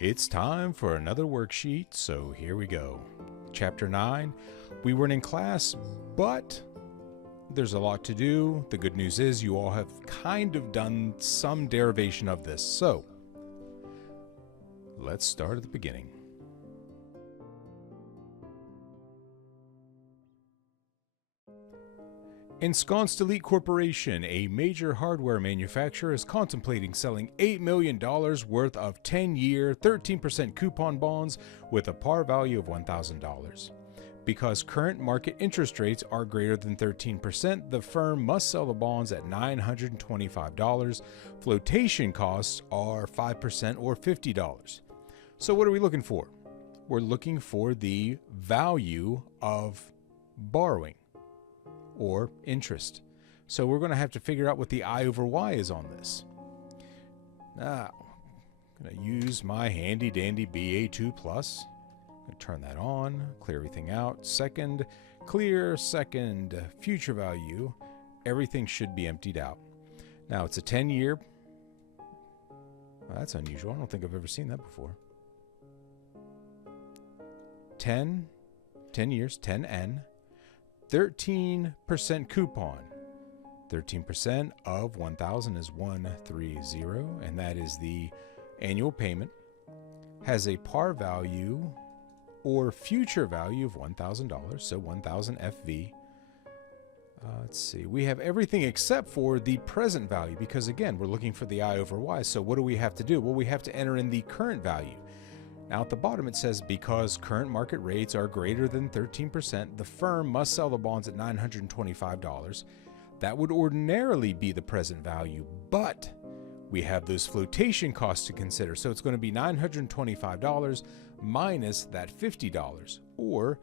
It's time for another worksheet, so here we go. Chapter 9. We weren't in class, but there's a lot to do. The good news is you all have kind of done some derivation of this. So, let's start at the beginning. Ensconced Elite Corporation, a major hardware manufacturer, is contemplating selling $8 million worth of 10-year, 13% coupon bonds with a par value of $1,000. Because current market interest rates are greater than 13%, the firm must sell the bonds at $925. Flotation costs are 5% or $50. So what are we looking for? We're looking for the value of borrowing, or interest. So we're going to have to figure out what the I over Y is on this. Now, I'm going to use my handy dandy BA2+. I'm going to turn that on, clear everything out. Second, clear, second, future value. Everything should be emptied out. Now, it's a 10-year. Well, that's unusual. I don't think I've ever seen that before. 10 years, 10N. 13% coupon. 13% of 1,000 is 130, and that is the annual payment. Has a par value or future value of $1,000, so 1,000 FV. Let's see, we have everything except for the present value, because again, we're looking for the I over Y. So what do we have to do? Well, we have to enter in the current value. Now at the bottom it says, because current market rates are greater than 13%, the firm must sell the bonds at $925. That would ordinarily be the present value, but we have those flotation costs to consider. So it's going to be $925 minus that $50, or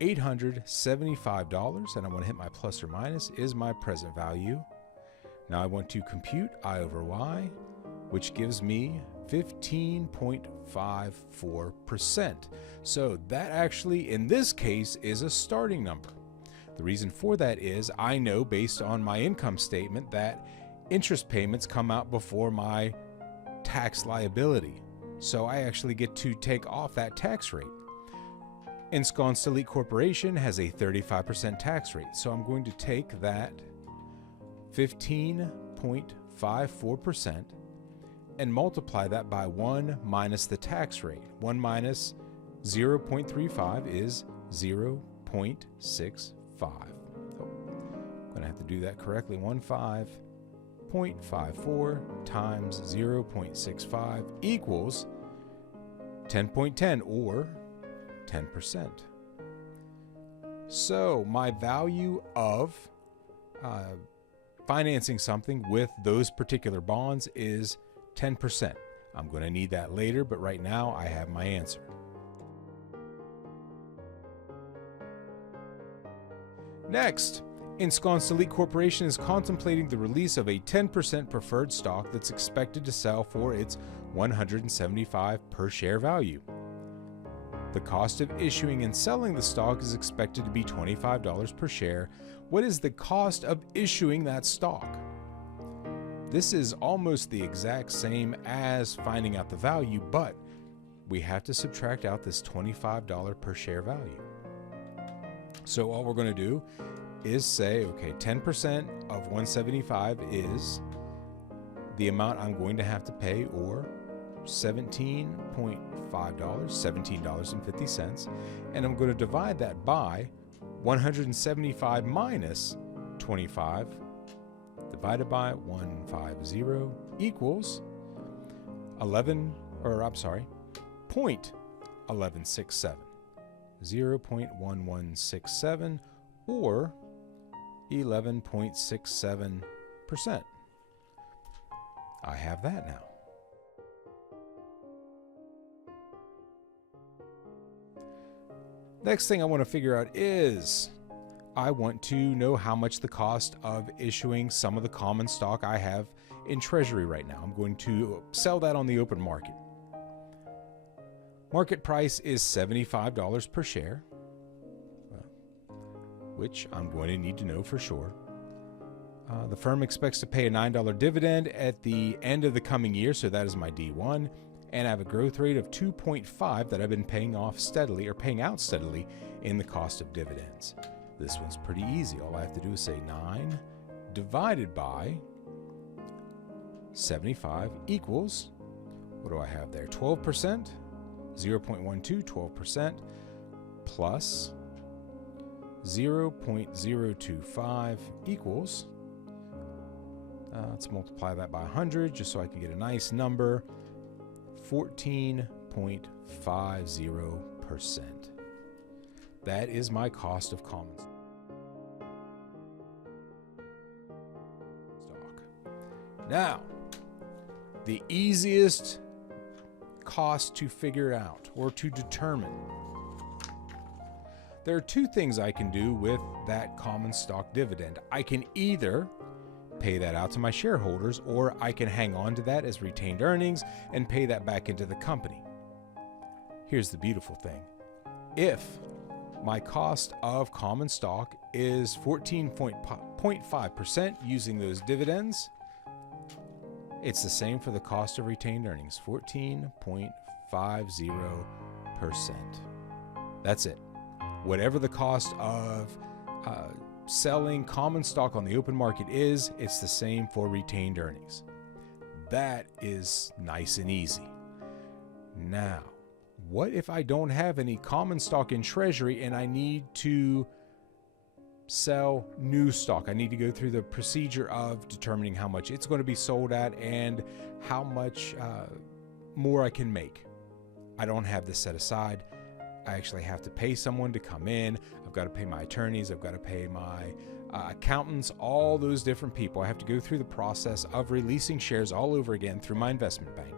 $875, and I'm going to hit my plus or minus, is my present value. Now I want to compute I over Y, which gives me 15.54%. So that actually, in this case, is a starting number. The reason for that is I know based on my income statement that interest payments come out before my tax liability. So I actually get to take off that tax rate. Ensconced Elite Corporation has a 35% tax rate. So I'm going to take that 15.54% and multiply that by 1 minus the tax rate. 1 minus 0.35 is 0.65. Oh, I'm going to have to do that correctly. 15.54 times 0.65 equals 10.10, or 10%. So my value of financing something with those particular bonds is 10%. I'm going to need that later, but right now I have my answer. Next, Ensconced Elite Corporation is contemplating the release of a 10% preferred stock that's expected to sell for its $175 per share value. The cost of issuing and selling the stock is expected to be $25 per share. What is the cost of issuing that stock? This is almost the exact same as finding out the value, but we have to subtract out this $25 per share value. So all we're going to do is say, okay, 10% of 175 is the amount I'm going to have to pay, or $17.5, $17.50, and I'm going to divide that by 175 minus 25 divided by 150 equals 0.1167, 0.1167, or 11.67%. I have that now. Next thing I want to figure out is I want to know how much the cost of issuing some of the common stock I have in Treasury right now. I'm going to sell that on the open market. Market price is $75 per share, which I'm going to need to know for sure. The firm expects to pay a $9 dividend at the end of the coming year, so that is my D1. and I have a growth rate of 2.5 that I've been paying out steadily in the cost of dividends. This one's pretty easy. All I have to do is say 9 divided by 75 equals, what do I have there? 12%, 0.12, 12%, plus 0.025 equals, let's multiply that by 100 just so I can get a nice number, 14.50%. That is my cost of common stock. Now, the easiest cost to figure out or to determine. There are two things I can do with that common stock dividend. I can either pay that out to my shareholders, or I can hang on to that as retained earnings and pay that back into the company. Here's the beautiful thing. If my cost of common stock is 14.5% using those dividends, it's the same for the cost of retained earnings, 14.50%. That's it. Whatever the cost of selling common stock on the open market is, it's the same for retained earnings. That is nice and easy. Now, what if I don't have any common stock in treasury and I need to sell new stock? I need to go through the procedure of determining how much it's going to be sold at and how much more I can make. I don't have this set aside. I actually have to pay someone to come in. I've got to pay my attorneys. I've got to pay my accountants, all those different people. I have to go through the process of releasing shares all over again through my investment bank.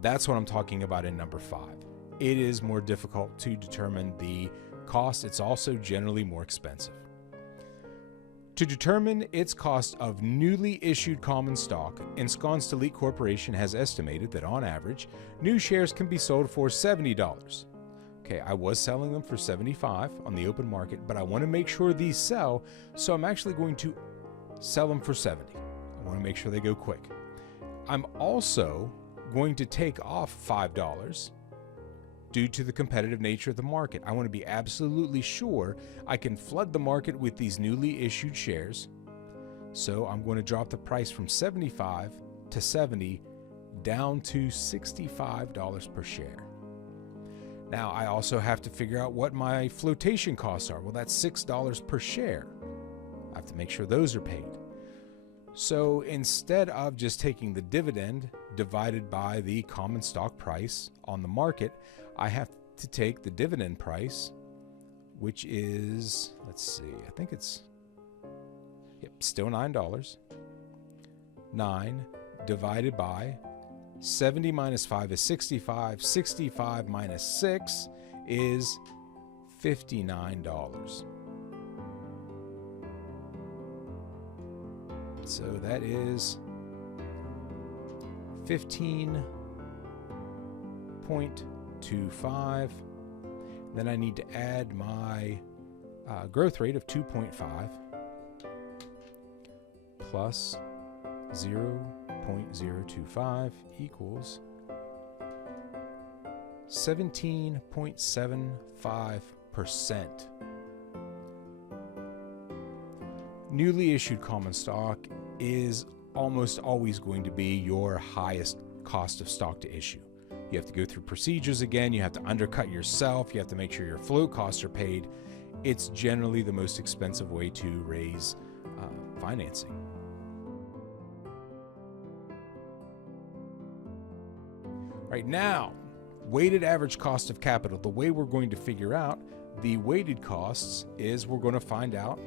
That's what I'm talking about in number 5. It is more difficult to determine the cost. It's also generally more expensive. To determine its cost of newly issued common stock, Ensconced Elite Corporation has estimated that on average, new shares can be sold for $70. Okay, I was selling them for $75 on the open market, but I want to make sure these sell, so I'm actually going to sell them for $70. I want to make sure they go quick. I'm also going to take off $5 due to the competitive nature of the market. I want to be absolutely sure I can flood the market with these newly issued shares. So I'm going to drop the price from $75 to $70 down to $65 per share. Now, I also have to figure out what my flotation costs are. Well, that's $6 per share. I have to make sure those are paid. So instead of just taking the dividend divided by the common stock price on the market, I have to take the dividend price, which is, let's see, I think it's, still $9. 9 divided by 70 minus 5 is 65. 65 minus 6 is $59. So that is 15.25. Then I need to add my growth rate of 2.5 plus 0.025 equals 17.75%. Newly issued common stock is almost always going to be your highest cost of stock to issue. You have to go through procedures again. You have to undercut yourself. You have to make sure your float costs are paid. It's generally the most expensive way to raise financing. Right now, weighted average cost of capital. The way we're going to figure out the weighted costs is we're going to find out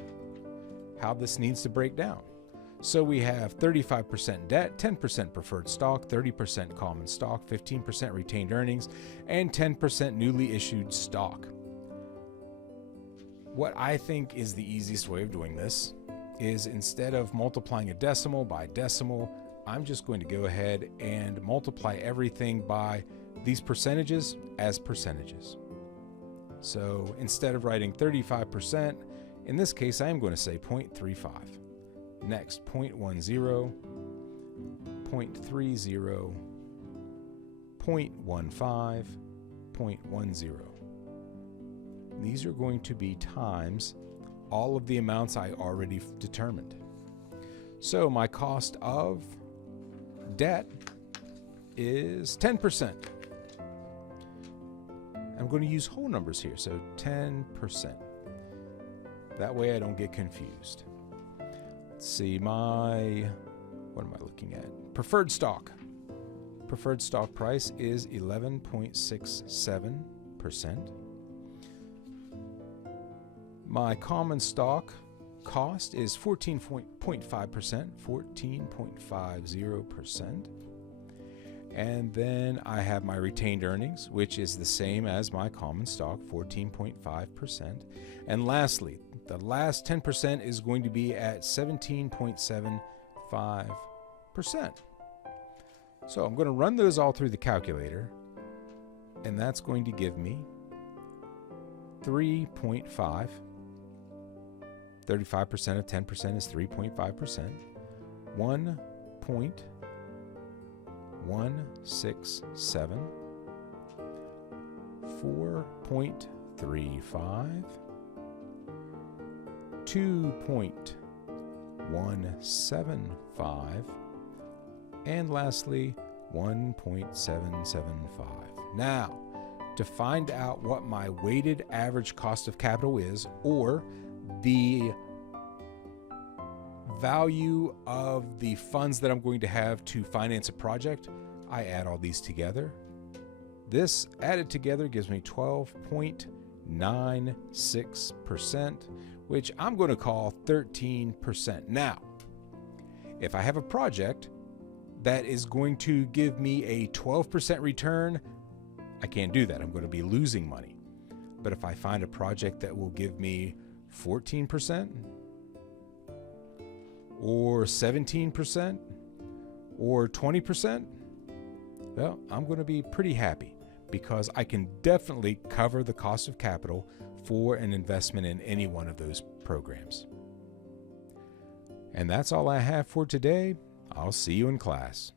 how this needs to break down. So we have 35% debt, 10% preferred stock, 30% common stock, 15% retained earnings, and 10% newly issued stock. What I think is the easiest way of doing this is, instead of multiplying a decimal by decimal, I'm just going to go ahead and multiply everything by these percentages as percentages. So instead of writing 35%, in this case, I am going to say 0.35. Next, 0.10, 0.30, 0.15, 0.10. These are going to be times all of the amounts I already determined. So my cost of debt is 10%. I'm going to use whole numbers here, so 10%. That way I don't get confused. Let's see, what am I looking at? Preferred stock. Preferred stock price is 11.67%. My common stock cost is 14.5%, 14.50%. And then I have my retained earnings, which is the same as my common stock, 14.5%. And lastly, the last 10% is going to be at 17.75%. So I'm going to run those all through the calculator, and that's going to give me 3.5. 35% of 10% is 3.5%. 1.167. 4.35. 2.175. And lastly, 1.775. Now, to find out what my weighted average cost of capital is, or the value of the funds that I'm going to have to finance a project, I add all these together. This added together gives me 12.96%, which I'm going to call 13%. Now, if I have a project that is going to give me a 12% return, I can't do that. I'm going to be losing money. But if I find a project that will give me 14% or 17% or 20%, well, I'm going to be pretty happy, because I can definitely cover the cost of capital for an investment in any one of those programs. And that's all I have for today. I'll see you in class.